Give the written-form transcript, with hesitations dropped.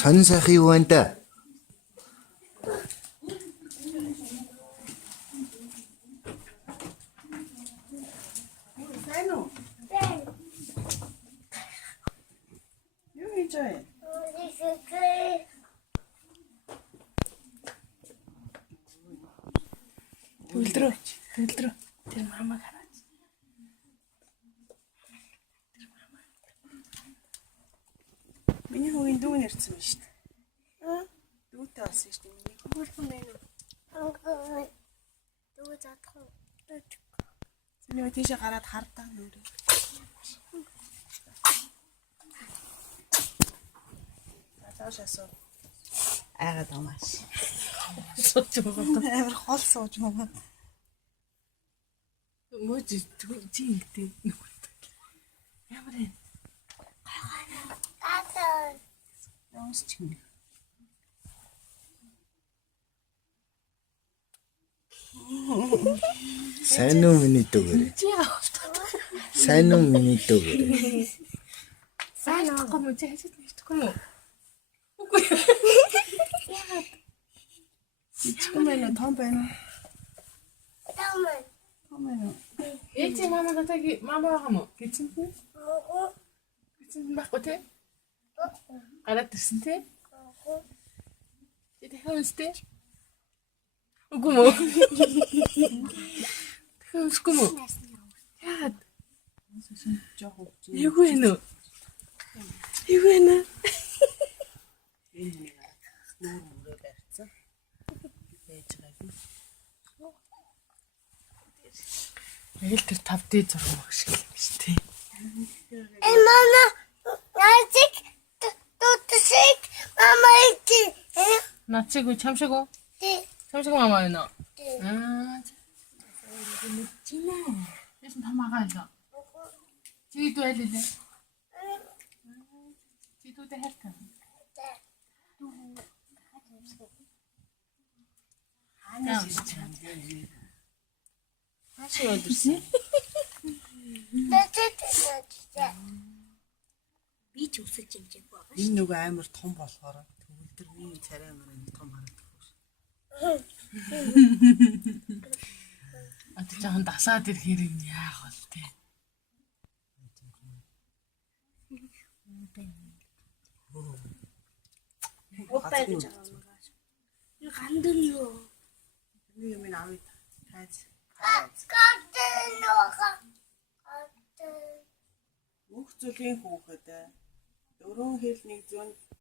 Сонин сайхан юу байна да? Сайн уу? Юу хийж байна? Төвлөрөө. Тэр мамаг хараач. Миний хүүгийн дүү нэрсэн байна шүү дээ. Дүүтэй болсон шүү дээ. Миний Хөрхөн байна уу? Дүү задах уу? Миний тийшээ гараад хардаа нүрээ. Атааш асуу. Айгаад амааш. Сууж байгаа. Амар хол сууж байгаа. Мөж чи ингэдэг. Ямар вэ? Ямс чинь. Сайн уу миний дүүгээрээ? Чи яах Сайн уу миний дүүгээрээ? Сайн яахгүй мө чи хажууд нэгтгэхгүй мө? Үгүй. Чичгэн байна уу? Том байна уу? Том байна уу? Эцэг мама натаги мама хам кичэн тий? Кичэн байхгүй тий? Гараад ирсэн тий? Чи дахиад үстэй? Үгүй мө? Дахиад үсгүй мө? Яагаад? Жохоо хөвч. Юу вэ нөө? Юу вэ нэ? Энэ нэг нүүр мөрөө барьцсан. Ээж байгаа. Тэгэл тэр 5D зураг мөх шиг юм биш тий? Mama, Nazik, Tutusik, Mama, Нациг уу чамшиг уу? Чамшиг мама байна уу? Чина. Ясан тамаага л. Чи дүү айл лээ. Чи дүүтэй хайртай. Хашаа өдөрсөн. би ч үсэлж юмжиг байгаа. Энэ нөгөө амар том болохоор төгөлдрний царай мөрөнд том харагдах шүү. А тэ жоохон дасаад ирэхээр юм яах вэ те? Оппай гэж байгаа юм. Юу гандан юу? Би юм авъя. Хайц. Катэн нуха. Бүх зүйлийн хүүхэд 4 хэл 1